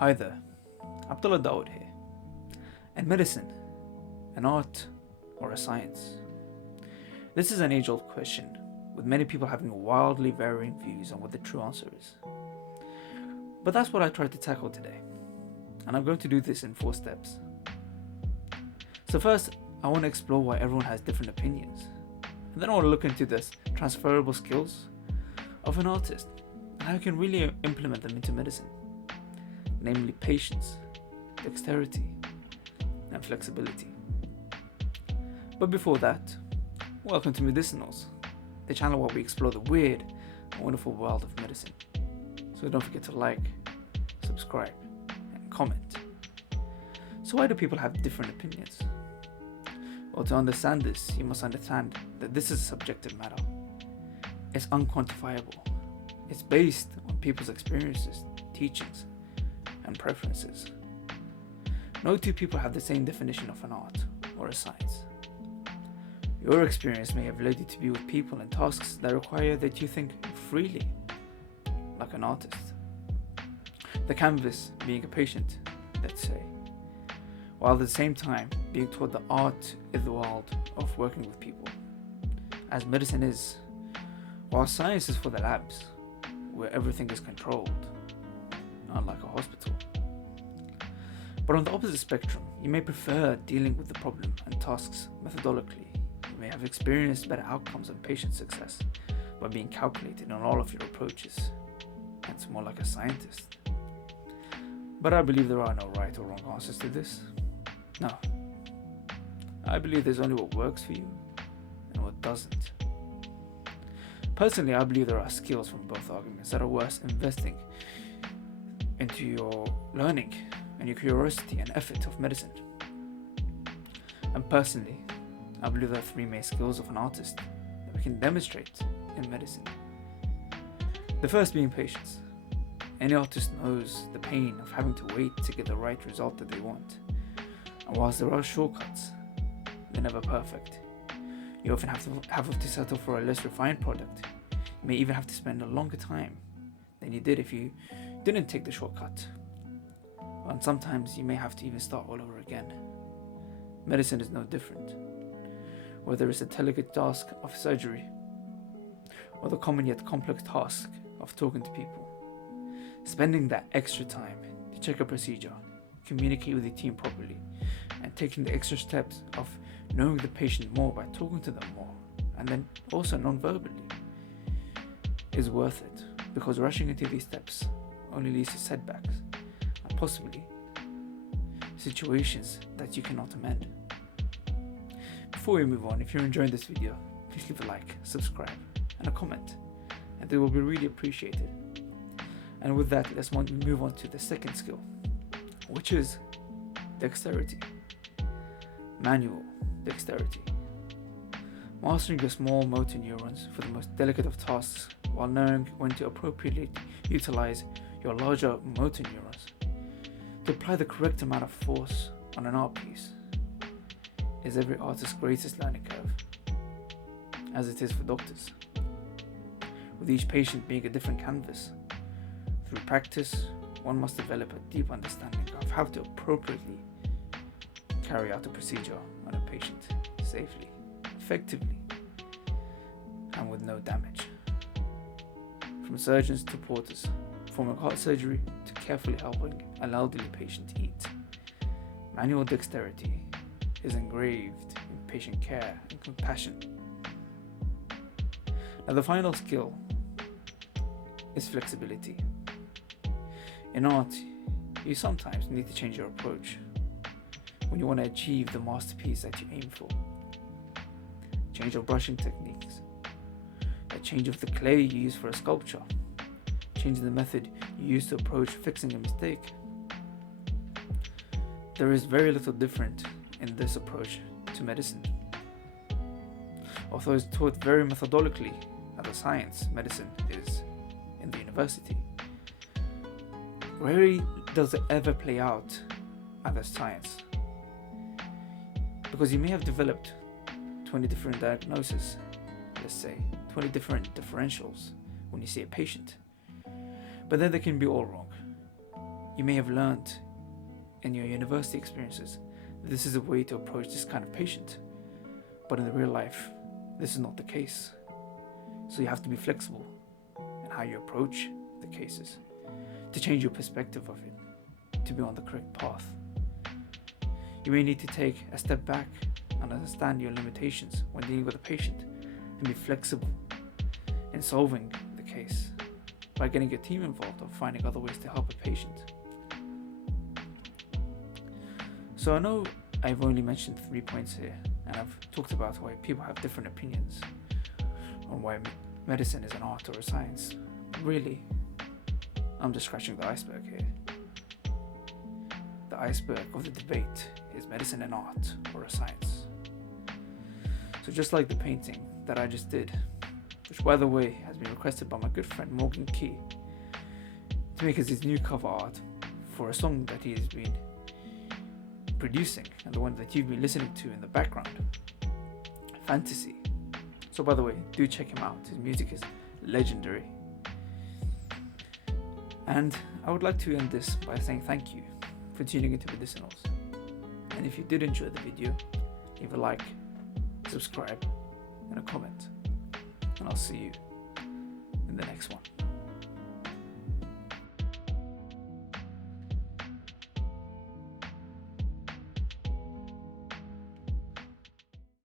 Hi there, Abdullah Dawood here. And medicine, an art or a science? This is an age-old question, with many people having wildly varying views on what the true answer is. But that's what I tried to tackle today, and I'm going to do this in 4 steps. So first, I want to explore why everyone has different opinions, and then I want to look into the transferable skills of an artist and how you can really implement them into medicine, namely patience, dexterity, and flexibility. But before that, welcome to Medicinals, the channel where we explore the weird and wonderful world of medicine. So don't forget to like, subscribe, and comment. So why do people have different opinions? Well, to understand this, you must understand that this is a subjective matter. It's unquantifiable. It's based on people's experiences, teachings, and preferences. No two people have the same definition of an art or a science. Your experience may have led you to be with people and tasks that require that you think freely, like an artist. The canvas being a patient, let's say, while at the same time being taught the art in the world of working with people, as medicine is, while science is for the labs, where everything is controlled, unlike a hospital. But on the opposite spectrum, you may prefer dealing with the problem and tasks methodologically. You may have experienced better outcomes and patient success by being calculated on all of your approaches. It's more like a scientist. But I believe there are no right or wrong answers to this. No. I believe there's only what works for you and what doesn't. Personally, I believe there are skills from both arguments that are worth investing into your learning and your curiosity and effort of medicine. And personally, I believe there are 3 main skills of an artist that we can demonstrate in medicine. The first being patience. Any artist knows the pain of having to wait to get the right result that they want. And whilst there are shortcuts, they're never perfect. You often have to settle for a less refined product. You may even have to spend a longer time than you did if you didn't take the shortcut. And sometimes you may have to even start all over again. Medicine is no different. Whether it's a delicate task of surgery or the common yet complex task of talking to people, spending that extra time to check a procedure, communicate with the team properly, and taking the extra steps of knowing the patient more by talking to them more, and then also non-verbally, is worth it, because rushing into these steps only leads to setbacks and possibly situations that you cannot amend. Before we move on, if you're enjoying this video, please leave a like, subscribe, and a comment, and they will be really appreciated. And with that, let's move on to the second skill, which is dexterity. Manual dexterity. Mastering your small motor neurons for the most delicate of tasks while knowing when to appropriately utilize your larger motor neurons to apply the correct amount of force on an art piece is every artist's greatest learning curve, as it is for doctors, with each patient being a different canvas. Through practice, one must develop a deep understanding of how to appropriately carry out a procedure on a patient safely, effectively, and with no damage. From surgeons to porters, performing heart surgery to carefully helping an elderly patient eat, manual dexterity is engraved in patient care and compassion. Now, the final skill is flexibility. In art, you sometimes need to change your approach when you want to achieve the masterpiece that you aim for. Change of brushing techniques, a change of the clay you use for a sculpture, changing the method you use to approach fixing a mistake. There is very little different in this approach to medicine. Although it's taught very methodologically as a science, medicine is in the university, rarely does it ever play out as a science, because you may have developed 20 different diagnoses, let's say 20 different differentials when you see a patient, but then they can be all wrong. You may have learned in your university experiences that this is a way to approach this kind of patient, but in the real life, this is not the case. So you have to be flexible in how you approach the cases to change your perspective of it, to be on the correct path. You may need to take a step back and understand your limitations when dealing with a patient and be flexible in solving the case by getting your team involved or finding other ways to help a patient. So I know I've only mentioned 3 points here, and I've talked about why people have different opinions on why medicine is an art or a science. Really, I'm just scratching the iceberg here. The iceberg of the debate is medicine an art or a science. So just like the painting that I just did, which by the way has been requested by my good friend Morgan Key to make as his new cover art for a song that he has been producing and the one that you've been listening to in the background, Fantasy. So by the way, do check him out. His music is legendary. And I would like to end this by saying thank you for tuning into Medicinals. And if you did enjoy the video, leave a like, subscribe, and a comment. And I'll see you in the next one.